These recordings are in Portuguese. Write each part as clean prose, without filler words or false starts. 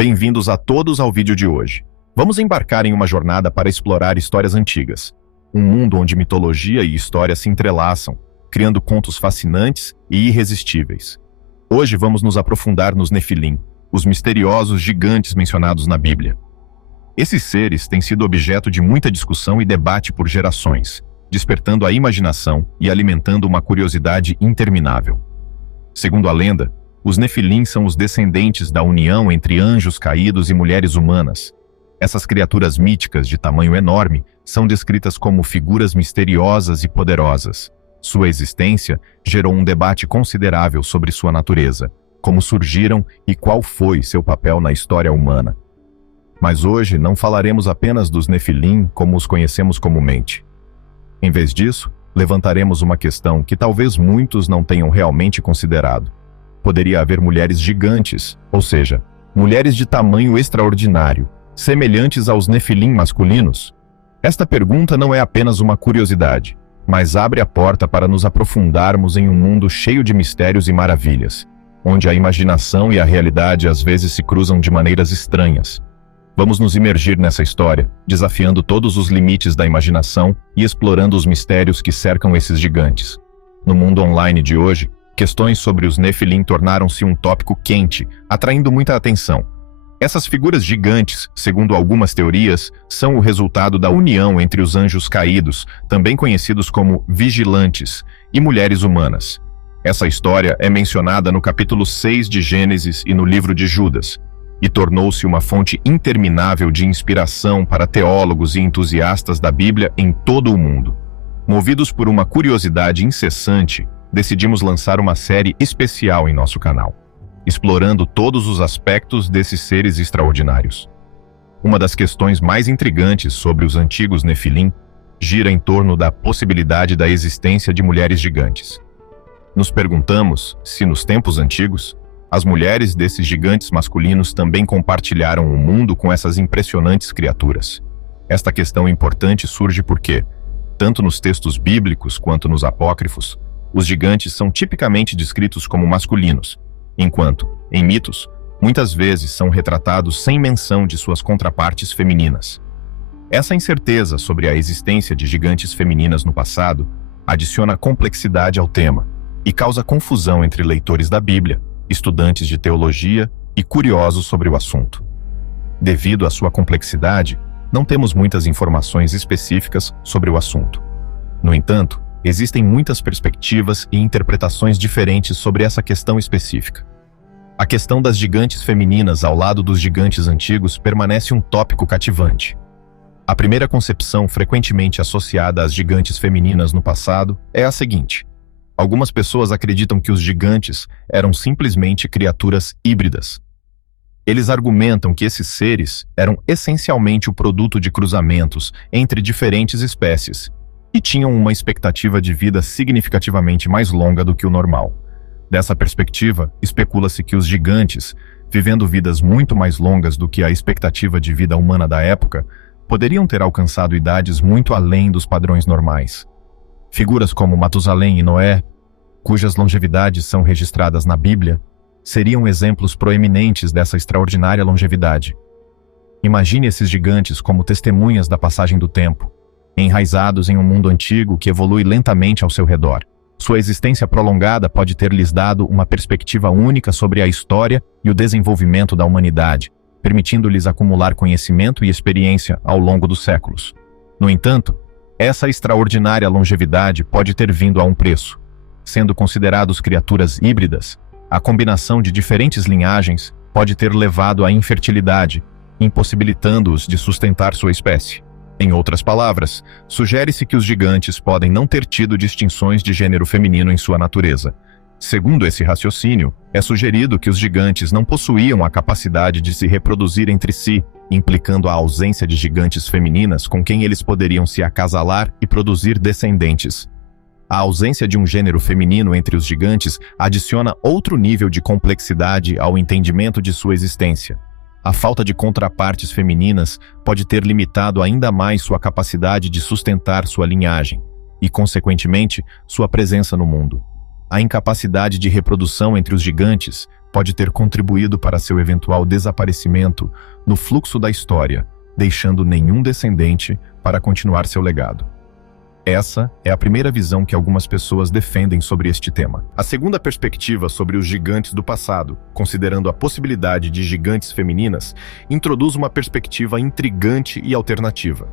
Bem-vindos a todos ao vídeo de hoje. Vamos embarcar em uma jornada para explorar histórias antigas. Um mundo onde mitologia e história se entrelaçam, criando contos fascinantes e irresistíveis. Hoje vamos nos aprofundar nos Nefilim, os misteriosos gigantes mencionados na Bíblia. Esses seres têm sido objeto de muita discussão e debate por gerações, despertando a imaginação e alimentando uma curiosidade interminável. Segundo a lenda, os Nefilim são os descendentes da união entre anjos caídos e mulheres humanas. Essas criaturas míticas de tamanho enorme são descritas como figuras misteriosas e poderosas. Sua existência gerou um debate considerável sobre sua natureza, como surgiram e qual foi seu papel na história humana. Mas hoje não falaremos apenas dos Nefilim como os conhecemos comumente. Em vez disso, levantaremos uma questão que talvez muitos não tenham realmente considerado. Poderia haver mulheres gigantes, ou seja, mulheres de tamanho extraordinário, semelhantes aos Nefilim masculinos? Esta pergunta não é apenas uma curiosidade, mas abre a porta para nos aprofundarmos em um mundo cheio de mistérios e maravilhas, onde a imaginação e a realidade às vezes se cruzam de maneiras estranhas. Vamos nos imergir nessa história, desafiando todos os limites da imaginação e explorando os mistérios que cercam esses gigantes. No mundo online de hoje, questões sobre os Nefilim tornaram-se um tópico quente, atraindo muita atenção. Essas figuras gigantes, segundo algumas teorias, são o resultado da união entre os anjos caídos, também conhecidos como vigilantes, e mulheres humanas. Essa história é mencionada no capítulo 6 de Gênesis e no livro de Judas, e tornou-se uma fonte interminável de inspiração para teólogos e entusiastas da Bíblia em todo o mundo. Movidos por uma curiosidade incessante, decidimos lançar uma série especial em nosso canal, explorando todos os aspectos desses seres extraordinários. Uma das questões mais intrigantes sobre os antigos Nefilim gira em torno da possibilidade da existência de mulheres gigantes. Nos perguntamos se, nos tempos antigos, as mulheres desses gigantes masculinos também compartilharam o mundo com essas impressionantes criaturas. Esta questão importante surge porque, tanto nos textos bíblicos quanto nos apócrifos, os gigantes são tipicamente descritos como masculinos, enquanto, em mitos, muitas vezes são retratados sem menção de suas contrapartes femininas. Essa incerteza sobre a existência de gigantes femininas no passado adiciona complexidade ao tema e causa confusão entre leitores da Bíblia, estudantes de teologia e curiosos sobre o assunto. Devido à sua complexidade, não temos muitas informações específicas sobre o assunto. No entanto, existem muitas perspectivas e interpretações diferentes sobre essa questão específica. A questão das gigantes femininas ao lado dos gigantes antigos permanece um tópico cativante. A primeira concepção frequentemente associada às gigantes femininas no passado é a seguinte: algumas pessoas acreditam que os gigantes eram simplesmente criaturas híbridas. Eles argumentam que esses seres eram essencialmente o produto de cruzamentos entre diferentes espécies e tinham uma expectativa de vida significativamente mais longa do que o normal. Dessa perspectiva, especula-se que os gigantes, vivendo vidas muito mais longas do que a expectativa de vida humana da época, poderiam ter alcançado idades muito além dos padrões normais. Figuras como Matusalém e Noé, cujas longevidades são registradas na Bíblia, seriam exemplos proeminentes dessa extraordinária longevidade. Imagine esses gigantes como testemunhas da passagem do tempo, enraizados em um mundo antigo que evolui lentamente ao seu redor. Sua existência prolongada pode ter lhes dado uma perspectiva única sobre a história e o desenvolvimento da humanidade, permitindo-lhes acumular conhecimento e experiência ao longo dos séculos. No entanto, essa extraordinária longevidade pode ter vindo a um preço. Sendo considerados criaturas híbridas, a combinação de diferentes linhagens pode ter levado à infertilidade, impossibilitando-os de sustentar sua espécie. Em outras palavras, sugere-se que os gigantes podem não ter tido distinções de gênero feminino em sua natureza. Segundo esse raciocínio, é sugerido que os gigantes não possuíam a capacidade de se reproduzir entre si, implicando a ausência de gigantes femininas com quem eles poderiam se acasalar e produzir descendentes. A ausência de um gênero feminino entre os gigantes adiciona outro nível de complexidade ao entendimento de sua existência. A falta de contrapartes femininas pode ter limitado ainda mais sua capacidade de sustentar sua linhagem e, consequentemente, sua presença no mundo. A incapacidade de reprodução entre os gigantes pode ter contribuído para seu eventual desaparecimento no fluxo da história, deixando nenhum descendente para continuar seu legado. Essa é a primeira visão que algumas pessoas defendem sobre este tema. A segunda perspectiva sobre os gigantes do passado, considerando a possibilidade de gigantes femininas, introduz uma perspectiva intrigante e alternativa.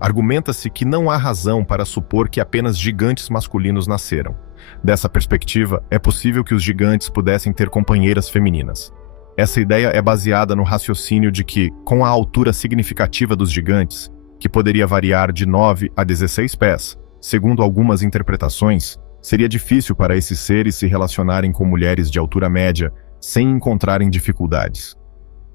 Argumenta-se que não há razão para supor que apenas gigantes masculinos nasceram. Dessa perspectiva, é possível que os gigantes pudessem ter companheiras femininas. Essa ideia é baseada no raciocínio de que, com a altura significativa dos gigantes, que poderia variar de 9 a 16 pés, segundo algumas interpretações, seria difícil para esses seres se relacionarem com mulheres de altura média sem encontrarem dificuldades.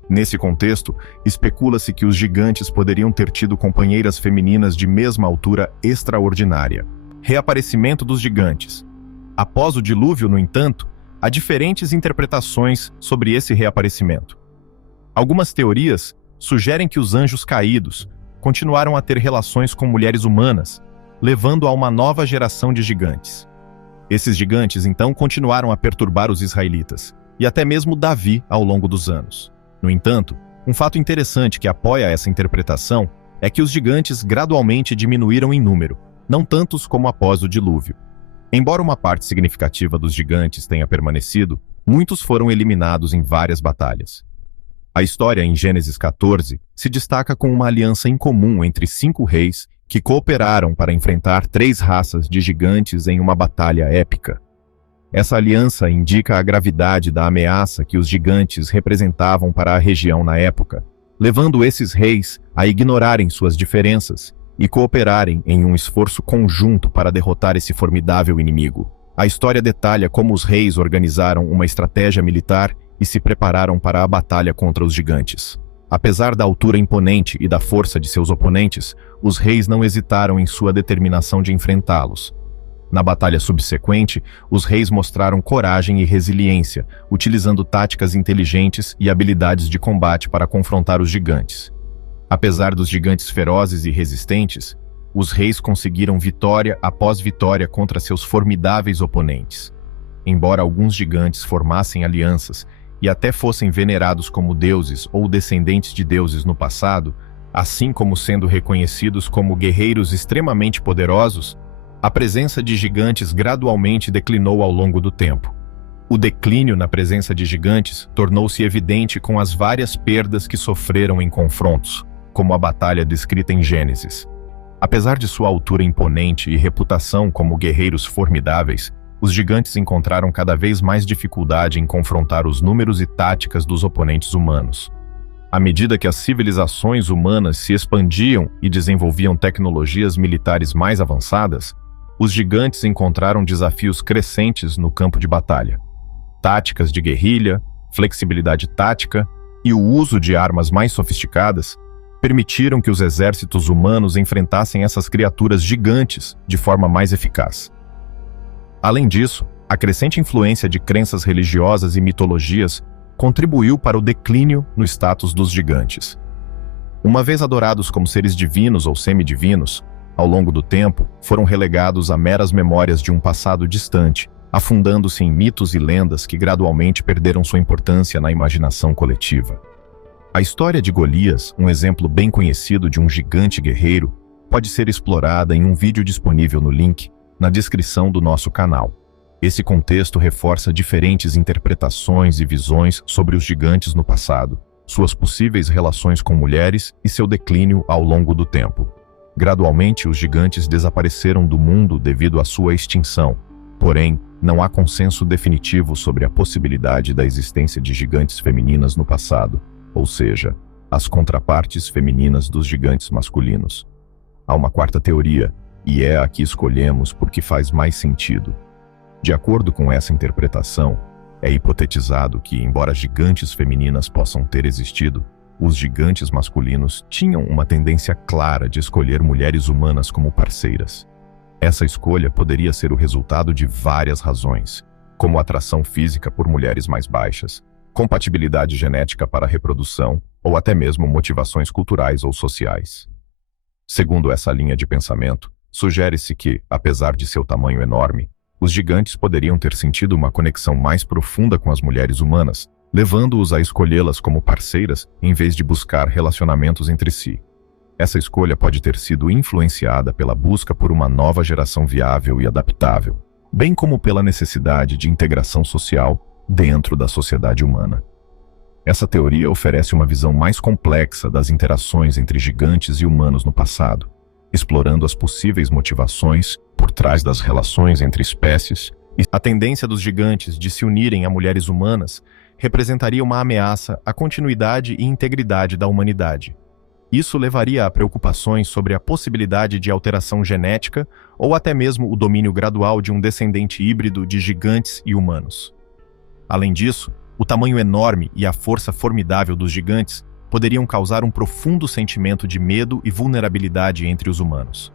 Nesse contexto, especula-se que os gigantes poderiam ter tido companheiras femininas de mesma altura extraordinária. Reaparecimento dos gigantes. Após o dilúvio, no entanto, há diferentes interpretações sobre esse reaparecimento. Algumas teorias sugerem que os anjos caídos continuaram a ter relações com mulheres humanas, levando a uma nova geração de gigantes. Esses gigantes, então, continuaram a perturbar os israelitas, e até mesmo Davi ao longo dos anos. No entanto, um fato interessante que apoia essa interpretação é que os gigantes gradualmente diminuíram em número, não tantos como após o dilúvio. Embora uma parte significativa dos gigantes tenha permanecido, muitos foram eliminados em várias batalhas. A história em Gênesis 14 se destaca com uma aliança incomum entre 5 reis que cooperaram para enfrentar 3 raças de gigantes em uma batalha épica. Essa aliança indica a gravidade da ameaça que os gigantes representavam para a região na época, levando esses reis a ignorarem suas diferenças e cooperarem em um esforço conjunto para derrotar esse formidável inimigo. A história detalha como os reis organizaram uma estratégia militar e se prepararam para a batalha contra os gigantes. Apesar da altura imponente e da força de seus oponentes, os reis não hesitaram em sua determinação de enfrentá-los. Na batalha subsequente, os reis mostraram coragem e resiliência, utilizando táticas inteligentes e habilidades de combate para confrontar os gigantes. Apesar dos gigantes ferozes e resistentes, os reis conseguiram vitória após vitória contra seus formidáveis oponentes. Embora alguns gigantes formassem alianças e até fossem venerados como deuses ou descendentes de deuses no passado, assim como sendo reconhecidos como guerreiros extremamente poderosos, a presença de gigantes gradualmente declinou ao longo do tempo. O declínio na presença de gigantes tornou-se evidente com as várias perdas que sofreram em confrontos, como a batalha descrita em Gênesis. Apesar de sua altura imponente e reputação como guerreiros formidáveis, os gigantes encontraram cada vez mais dificuldade em confrontar os números e táticas dos oponentes humanos. À medida que as civilizações humanas se expandiam e desenvolviam tecnologias militares mais avançadas, os gigantes encontraram desafios crescentes no campo de batalha. Táticas de guerrilha, flexibilidade tática e o uso de armas mais sofisticadas permitiram que os exércitos humanos enfrentassem essas criaturas gigantes de forma mais eficaz. Além disso, a crescente influência de crenças religiosas e mitologias contribuiu para o declínio no status dos gigantes. Uma vez adorados como seres divinos ou semidivinos, ao longo do tempo, foram relegados a meras memórias de um passado distante, afundando-se em mitos e lendas que gradualmente perderam sua importância na imaginação coletiva. A história de Golias, um exemplo bem conhecido de um gigante guerreiro, pode ser explorada em um vídeo disponível no link na descrição do nosso canal. Esse contexto reforça diferentes interpretações e visões sobre os gigantes no passado, suas possíveis relações com mulheres e seu declínio ao longo do tempo. Gradualmente, os gigantes desapareceram do mundo devido à sua extinção. Porém, não há consenso definitivo sobre a possibilidade da existência de gigantes femininas no passado, ou seja, as contrapartes femininas dos gigantes masculinos. Há uma quarta teoria, e é a que escolhemos porque faz mais sentido. De acordo com essa interpretação, é hipotetizado que, embora gigantes femininas possam ter existido, os gigantes masculinos tinham uma tendência clara de escolher mulheres humanas como parceiras. Essa escolha poderia ser o resultado de várias razões, como atração física por mulheres mais baixas, compatibilidade genética para a reprodução ou até mesmo motivações culturais ou sociais. Segundo essa linha de pensamento, sugere-se que, apesar de seu tamanho enorme, Os gigantes poderiam ter sentido uma conexão mais profunda com as mulheres humanas, levando-os a escolhê-las como parceiras em vez de buscar relacionamentos entre si. Essa escolha pode ter sido influenciada pela busca por uma nova geração viável e adaptável, bem como pela necessidade de integração social dentro da sociedade humana. Essa teoria oferece uma visão mais complexa das interações entre gigantes e humanos no passado, explorando as possíveis motivações por trás das relações entre espécies. A tendência dos gigantes de se unirem a mulheres humanas representaria uma ameaça à continuidade e integridade da humanidade. Isso levaria a preocupações sobre a possibilidade de alteração genética ou até mesmo o domínio gradual de um descendente híbrido de gigantes e humanos. Além disso, o tamanho enorme e a força formidável dos gigantes poderiam causar um profundo sentimento de medo e vulnerabilidade entre os humanos.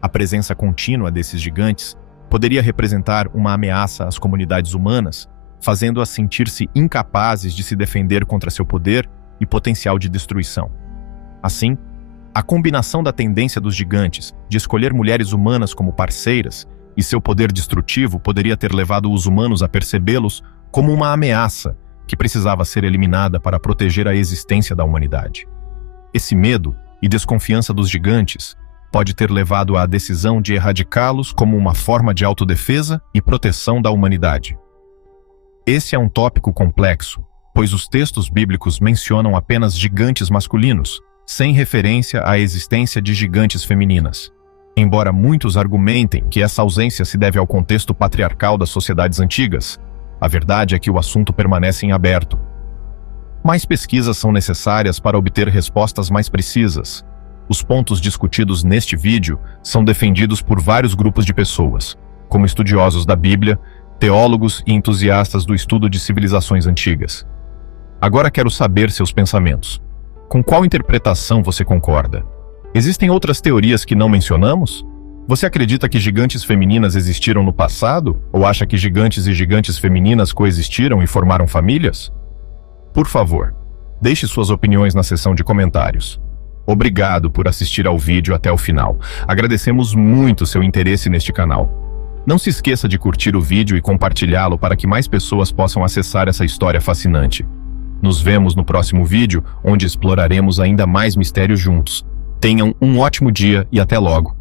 A presença contínua desses gigantes poderia representar uma ameaça às comunidades humanas, fazendo-as sentir-se incapazes de se defender contra seu poder e potencial de destruição. Assim, a combinação da tendência dos gigantes de escolher mulheres humanas como parceiras e seu poder destrutivo poderia ter levado os humanos a percebê-los como uma ameaça que precisava ser eliminada para proteger a existência da humanidade. Esse medo e desconfiança dos gigantes pode ter levado à decisão de erradicá-los como uma forma de autodefesa e proteção da humanidade. Esse é um tópico complexo, pois os textos bíblicos mencionam apenas gigantes masculinos, sem referência à existência de gigantes femininas. Embora muitos argumentem que essa ausência se deve ao contexto patriarcal das sociedades antigas, a verdade é que o assunto permanece em aberto. Mais pesquisas são necessárias para obter respostas mais precisas. Os pontos discutidos neste vídeo são defendidos por vários grupos de pessoas, como estudiosos da Bíblia, teólogos e entusiastas do estudo de civilizações antigas. Agora quero saber seus pensamentos. Com qual interpretação você concorda? Existem outras teorias que não mencionamos? Você acredita que gigantes femininas existiram no passado? Ou acha que gigantes e gigantes femininas coexistiram e formaram famílias? Por favor, deixe suas opiniões na seção de comentários. Obrigado por assistir ao vídeo até o final. Agradecemos muito seu interesse neste canal. Não se esqueça de curtir o vídeo e compartilhá-lo para que mais pessoas possam acessar essa história fascinante. Nos vemos no próximo vídeo, onde exploraremos ainda mais mistérios juntos. Tenham um ótimo dia e até logo.